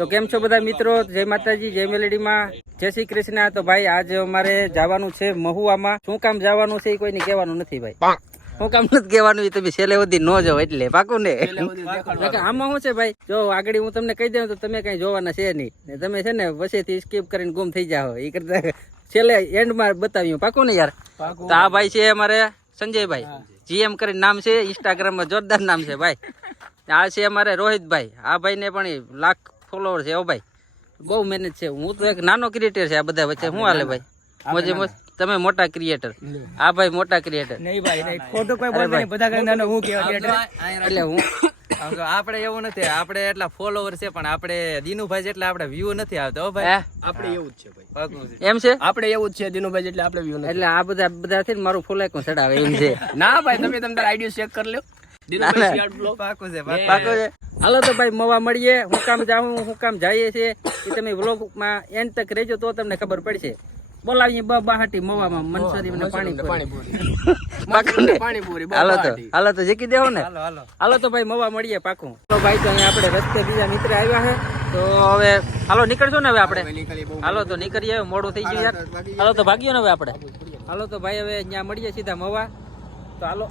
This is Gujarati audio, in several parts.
તો કેમ છો બધા મિત્રો? જય માતાજી જય મેલેડીમાં. જય શ્રી કૃષ્ણ. તો ભાઈ આજે અમારે જવાનું છે મહુવામાં. શું કામ જવાનું છે એ કોઈને કહેવાનું નથી ભાઈ. શું કામ નથી કહેવાનું એ તમે છેલ્લે સુધી ન જાવ એટલે. પાકું ને? આમાં શું છે ભાઈ? જો આગળ હું તમને કહી દઉં તો તમે કઈ જોવાના છે નહીં. તમે છે ને વસેથી સ્કીપ કરીને ગુમ થઈ જાઓ. એ કરતા છેલ્લે એન્ડમાં બતાવ્યું. પાકું ને યાર? તો આ ભાઈ છે અમારે સંજયભાઈ. જીએમ કરીને નામ છે ઇન્સ્ટાગ્રામમાં જોરદાર નામ છે ભાઈ. આ છે અમારે રોહિતભાઈ. આ ભાઈને પણ લાખ ફોલોવર છે ઓ ભાઈ. બહુ મહેનત છે. હું તો એક નાનો ક્રિએટર છે આ બધા વચ્ચે. શું હાલે ભાઈ? મોજે મોજ તમે મોટા ક્રિએટર આ ભાઈ મોટા ક્રિએટર નહીં ભાઈ નહીં. ખોટું કોઈ બોલતા નહીં. બધા કરે નાનો હું કહેવા એટલે હું આપણે એવું નથી. આપણે એટલા ફોલોવર છે પણ આપણે દિનુભાઈ જેટલા આપણે વ્યૂ નથી આવતા હો ભાઈ. આપણે એવું જ છે ભાઈ. એમ છે? આપણે એવું જ છે દિનુભાઈ એટલે આપણે વ્યૂ એટલે આ બધા બધા થી ને મારું ફૂલ એક ચડાવે એમ છે. ના ભાઈ તમે તમારા આઈડિયો ચેક કરી લો પાકું છે પાકો છે હાલો તો ભાઈ મવા મળીએ. હું કામ જાઉં હું કામ જઈએ છીએ. એ તમે વ્લોગમાં એન્ડ તક રહેજો તો તમને ખબર પડશે. બોલાવીએ બ બહાટી મવામાં મનસરી મને પાણી પાણીપુરી. હાલો તો હાલો તો જીકી દેવો ને. હાલો હાલો. હાલો તો ભાઈ મવા મળીએ પાકું. તો ભાઈ તો અહીંયા આપણે રસ્તે બીજા મિત્ર આવ્યા છે. તો હવે હાલો નીકળશો ને હવે આપણે? હાલો તો નીકળીએ હવે મોડું થઈ ગયું યાર. હાલો તો ભાગ્યો ને હવે આપણે? હાલો તો ભાઈ હવે અહીંયા મળીએ સીધા મવા. તો હાલો.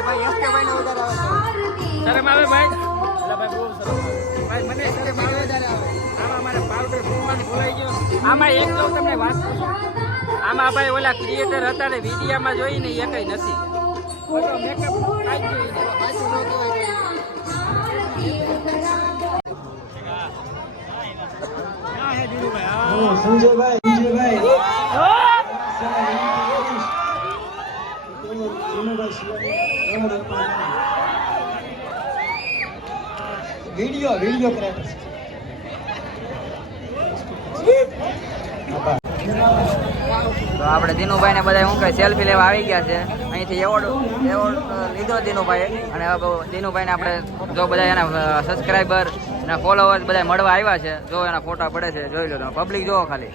આવે. ઓલા ભાઈ યશકાભાઈને વધારે આવે. શરમ આવે ભાઈ? ભાઈ મને શરમ આવે. આમાં મારે પાવડર ફૂલવાની ભૂલાઈ ગયો. આમાં એક તો તમને વાત આમાં ભાઈ ઓલા ક્રિએટર હતા ને વિડીયામાં જોઈને એ કઈ નથી. ઓલો કાંઈ જોઈ પાછું નહોતું હોય કઈ. સંજયભાઈ વિજયભાઈ વિનુભાઈ શિવાજી, એવોર્ડ આપવાના. વીડિયો વીડિયો તો આપણે દિનુભાઈ ને બધા શું કહે સેલ્ફી લેવા આવી ગયા છે. અહીંથી એવોર્ડ એવોર્ડ લીધો દિનુભાઈ અને હવે દિનુભાઈને આપણે જો બધા એના સબસ્ક્રાઈબર એના ફોલોવર્સ બધા મળવા આવ્યા છે. જો એના ફોટા પડે છે જોઈ લો તમે પબ્લિક જોવો ખાલી.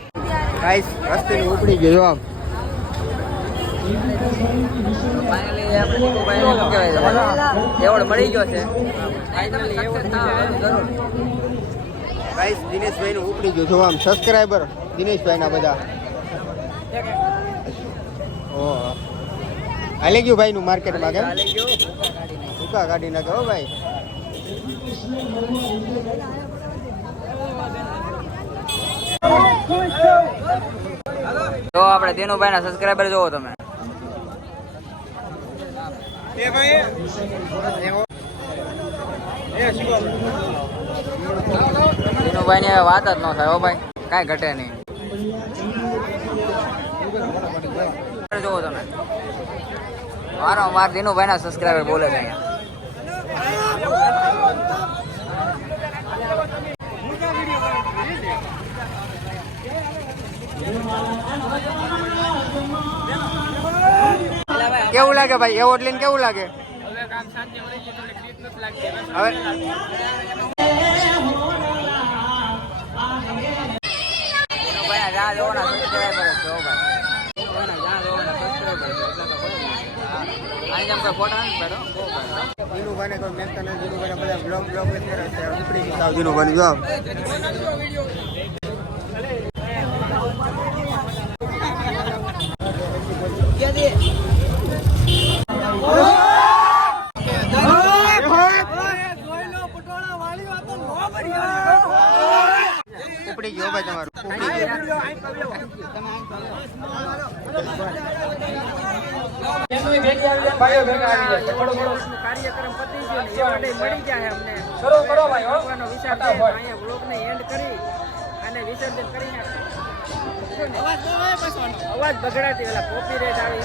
ગાઈસ રસ્તે ઉપડી ગયો આમ. ફાઇનલી આપણે દિનુભાઈને શું કહેવાય? એવોર્ડ મળી ગયો છે. ફાઇનલી એવોર્ડ જરૂર. ગાઈસ દિનેશભાઈ ઉપડી ગયું. જો આમ સબસ્ક્રાઈબર દિનેશભાઈ ના બધા. ઓહો. હાલે ગયું ભાઈ નું માર્કેટમાં કેમ? ટૂંકા કાઢી નાખે હો ભાઈ. તો આપણે દિનુભાઈ ના સબસ્ક્રાઈબર જોવો તમે. દિનુભાઈ ની વાત જ ન થાય હો ભાઈ. કાંઈ ઘટે નહીં. જોવો તમે. વારંવાર દિનુભાઈ ના સબસ્ક્રાઈબર બોલે છે અહીંયા. કેવું લાગે ભાઈ? એવોર્ડ લઈને કેવું લાગે? હવે દિનુભાઈ ના જ્યાં જોવાના સબસ્ક્રાઈબર જ છે હો ભાઈ દિનુભાઈના જ્યાં જોવાના subscriber છે, એટલે તો કોઈ નહીં. આની જેમ કોઈ ફોટા નથી પાડો બહુ પાડો દિનુભાઈને કોઈ મેકતા નથી દિનુભાઈને બધા બ્લોગ બ્લોગ જ કરે છે ઉપડી ગયું સાવ દિનુભાઈ જો પડી ગયો ભાઈ તમારું કાર્યક્રમ પતી ગયો ને મળી જાય અમને કરો ભાઈ. વિચાર છે અહીંયા વ્લોગને એન્ડ કરી અને વિસર્જન કરી અવાજ બગડાતી પેલા કોપીરાઈટ આવે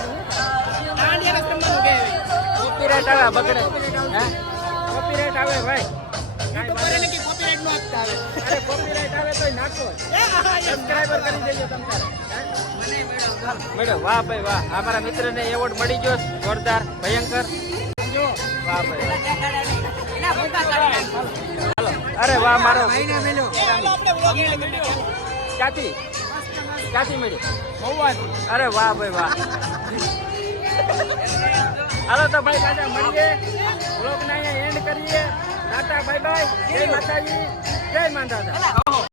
કોપી રેટ આવે બગડે હે કોપીરાઈટ આવે ભાઈ કોપીરાઈટ આવે તોય નાખો. સબસ્ક્રાઈબર કરી દેજો તમ તારે. મેડમ, વાહ ભાઈ વાહ. અમારા મિત્રને એવોર્ડ મળી ગયો. જોરદાર, ભયંકર. વાહ ભાઈ અરે વાહ, મારો. ક્યાંથી? ક્યાંથી મળ્યું? અરે વાહ ભાઈ વાહ. હાલો તો ભાઈ દાદા મળીએ. બ્લોગને અહીંયા એન્ડ કરીએ. દાદા બાય બાય જય માતાજી. જય માતા